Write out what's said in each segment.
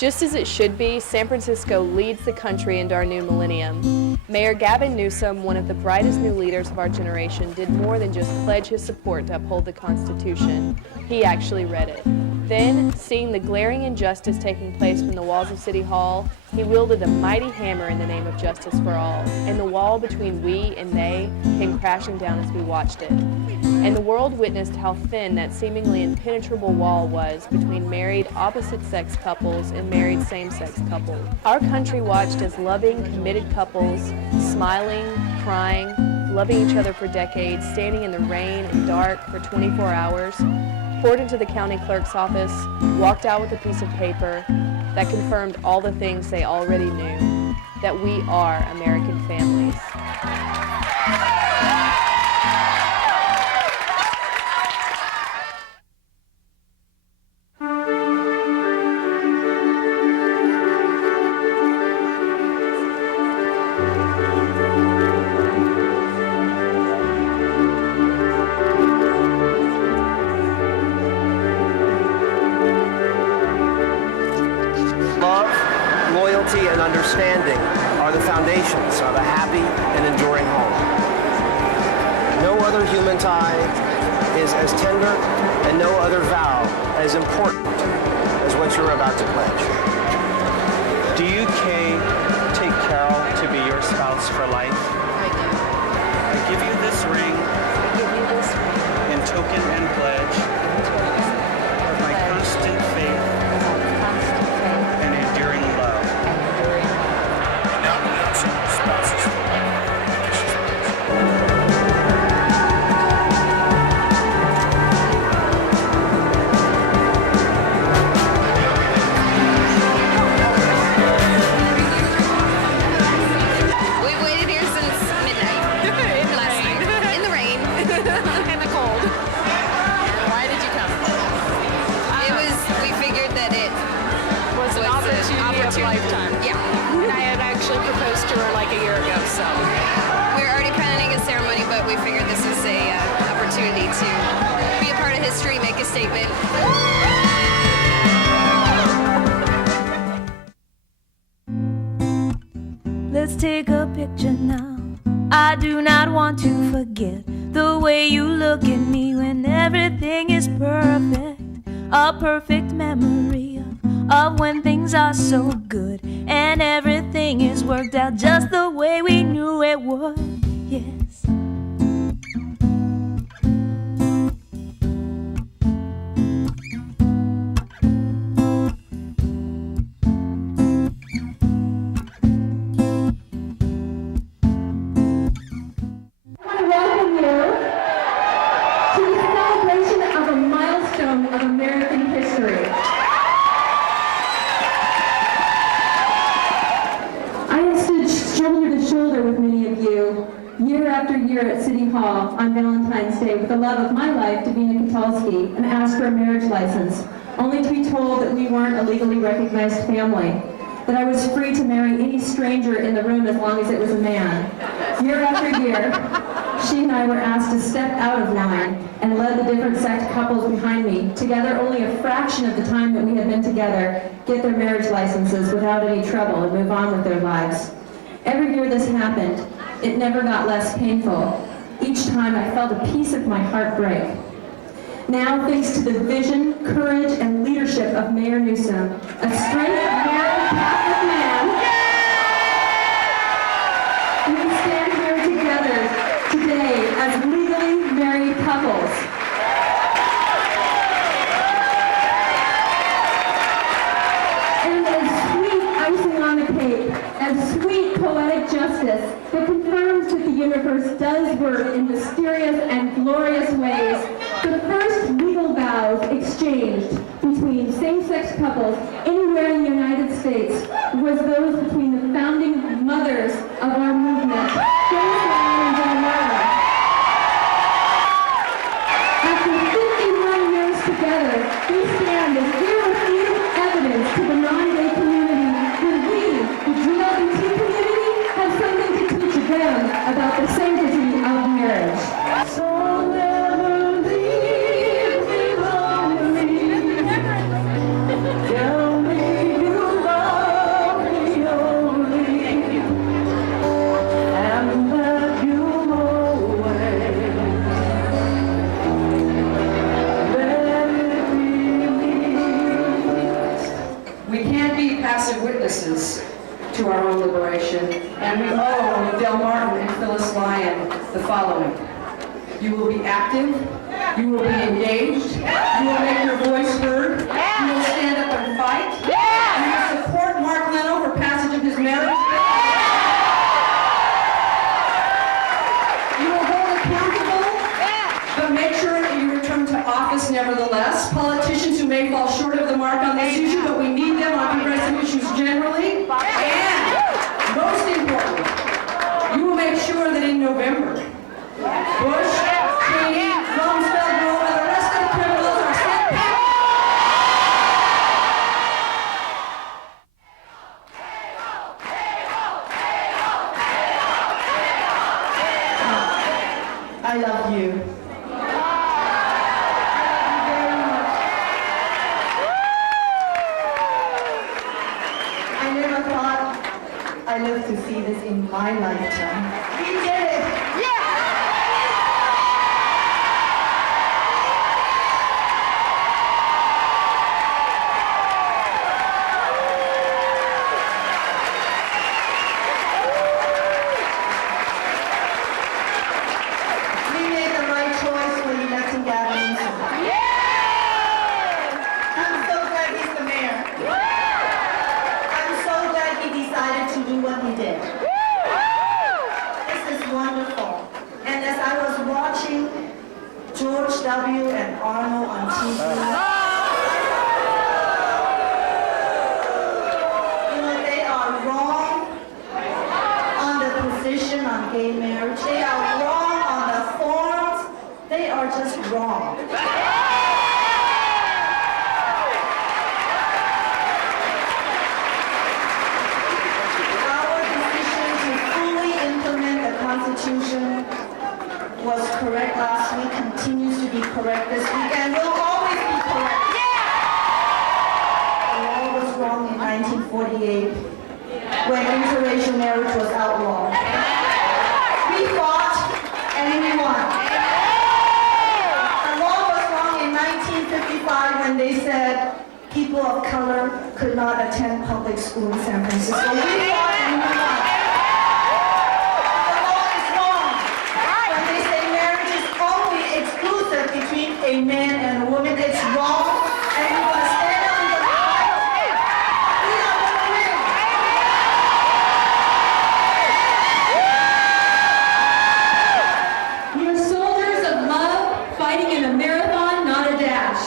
Just as it should be, San Francisco leads the country into our new millennium. Mayor Gavin Newsom, one of the brightest new leaders of our generation, did more than just pledge his support to uphold the Constitution. He actually read it. Then, seeing the glaring injustice taking place from the walls of City Hall, he wielded a mighty hammer in the name of justice for all, and the wall between we and they came crashing down as we watched it. And the world witnessed how thin that seemingly impenetrable wall was between married opposite-sex couples and married same-sex couples. Our country watched as loving, committed couples, smiling, crying, loving each other for decades, standing in the rain and dark for 24 hours, poured into the county clerk's office, walked out with a piece of paper that confirmed all the things they already knew, that we are American families. And understanding are the foundations of a happy and enduring home. No other human tie is as tender and no other vow as important as what you're about to pledge. Do you, Kay, take Carol to be your spouse for life? I do. I give you this ring in token and pledge of my constant faith and enduring love. Now pronouncing spouses. We've waited here since midnight. Last night. In the rain. And the cold. Why did you come? We figured that it Was an opportunity of a lifetime. Yeah. And I had actually proposed to her like a year ago, so. We were already planning a ceremony, but we figured this was a opportunity to be a part of history, make a statement. Let's take a picture now. I do not want to forget the way you look at me when everything is perfect. A perfect memory of when things are so good and everything is worked out just the way we knew it would. Yes. Welcome you to the celebration of a milestone of American history. I have stood shoulder to shoulder with many of you year after year at City Hall on Valentine's Day with the love of my life, Davina Katalski, and asked for a marriage license, only to be told that we weren't a legally recognized family, that I was free to marry any stranger in the room as long as it was a man. Year after year, she and I were asked to step out of line and led the different sex couples behind me, together only a fraction of the time that we had been together, get their marriage licenses without any trouble and move on with their lives. Every year this happened, it never got less painful. Each time I felt a piece of my heart break. Now, thanks to the vision, courage, and leadership of Mayor Newsom, a straight, married, Catholic man, we stand here together today as legally married couples. And as sweet icing on the cake, as sweet poetic justice that confirms that the universe does work in mysterious and glorious ways, the first legal vows exchanged between same-sex couples anywhere in the United States was those between the founding mothers of our movement, Joyce Ryan and Delmira. After 51 years together, we stand as irrefutable evidence to the non-gay community that we, the GLBT community, have something to teach them about the sanctity of marriage. So never leave me lonely. Tell me you and we owe Del Martin and Phyllis Lyon the following. You will be active, you will be engaged, you will make your voice heard, you will stand up and fight, you will support Mark Leno for passage of his marriage. You will hold accountable, but make sure that you return to office nevertheless. Politicians who may fall short of the mark on this issue, but we need them on progressive issues generally. And most importantly, you will make sure that in November, Bush, Cheney, Rumsfeld, Rove, and the rest of the criminals are sent back. I love you. I never thought I'd live to see this in my lifetime. We did it! We made the right choice when electing Gavin Newsom. I'm so glad he's the mayor. I'm so glad he decided to do what he did. This is wonderful. And as I was watching George W. and Arnold on TV, you know, they are wrong on the position on gay marriage. They are wrong on the forms. They are just wrong. Our decision to fully implement the Constitution was correct last week, continues to be correct this week, and will always be correct. The law was wrong in 1948 when interracial marriage was outlawed. We fought and we won. The law was wrong in 1955 when they said people of color could not attend public school in San Francisco. We fought and we won. The law is wrong when they say marriage is only exclusive between a man and a woman. It's wrong, and we're going to stand up and fight. We are going to win. We are soldiers of love, fighting in a marathon, not a dash.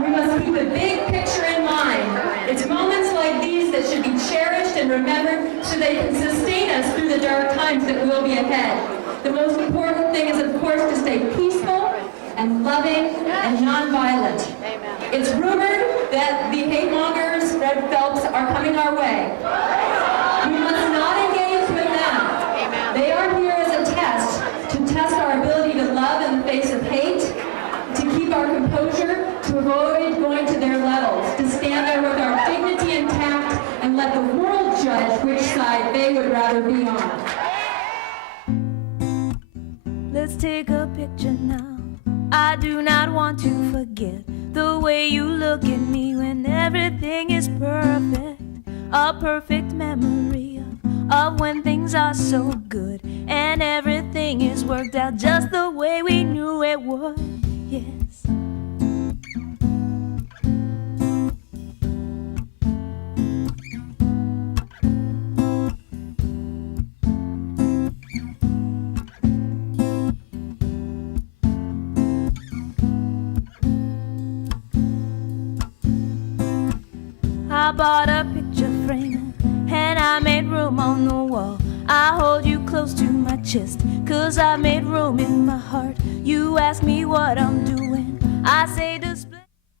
We must keep the big picture in mind. It's moments like these that should be cherished and remembered so they can sustain us through the dark times that will be ahead. The most important thing is, of course, to stay peaceful and loving and nonviolent. It's rumored that the hate mongers, Fred Phelps, are coming our way. We must not engage with them. They are here as a test, to test our ability to love in the face of hate, to keep our composure, to avoid going to their levels, to stand there with our dignity intact and let the world judge which side they would rather be on. Let's take a picture now. I do not want to forget the way you look at me when everything is perfect. A perfect memory of when things are so good and everything is worked out just the way we knew it would. Yes. I bought a picture frame and I made room on the wall. I hold you close to my chest, 'cause I made room in my heart. You ask me what I'm doing, I say